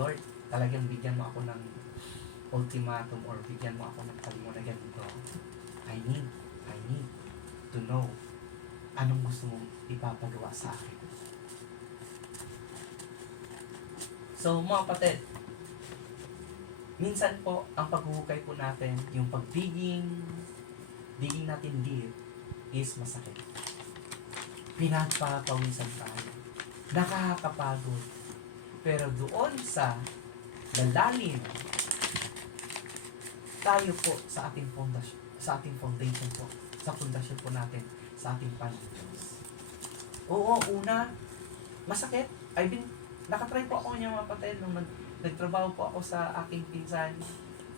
Lord, talagang bigyan mo ako ng ultimatum or bigyan mo ako ng paliwanagan dito. I need to know anong gusto mong ipapagawa sa akin. So, mga kapatid, minsan po, ang paghuhukay po natin, yung digging natin deep, is masakit. Pinagpapawisan tayo. Nakakapagod. Pero doon sa lalalim, tayo po sa ating foundation po, sa pundasyon po natin, sa ating Panginoon. Oo, una, masakit. Nakatry po ako niya mga kapatid nung nagtrabaho po ako sa aking pinsan.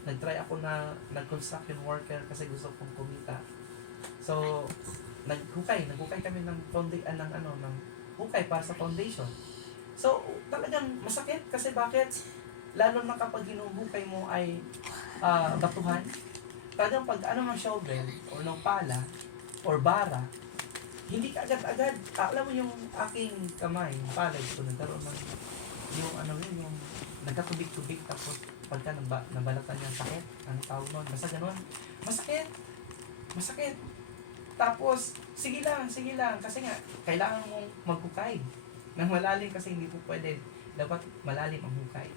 Nagtry ako na nag-construction worker kasi gusto kong kumita. So, naghukay kami ng hukay para sa foundation. So, talagang masakit kasi bakit? Lalo na kapag hinuhukay mo ay batuhan. Talagang pag ng shovel o ng pala or bara, hindi ka agad-agad. Alam mo yung aking kamay, yung palad ko, nagkaroon ng yung nagkatubig-tubig tapos pagka nabalatan niya sakit, ano tawag nun? Basta ganun. Masakit. Tapos, sige lang, kasi nga, kailangan mong maghukay ng malalim kasi hindi po pwede. Dapat malalim ang hukay.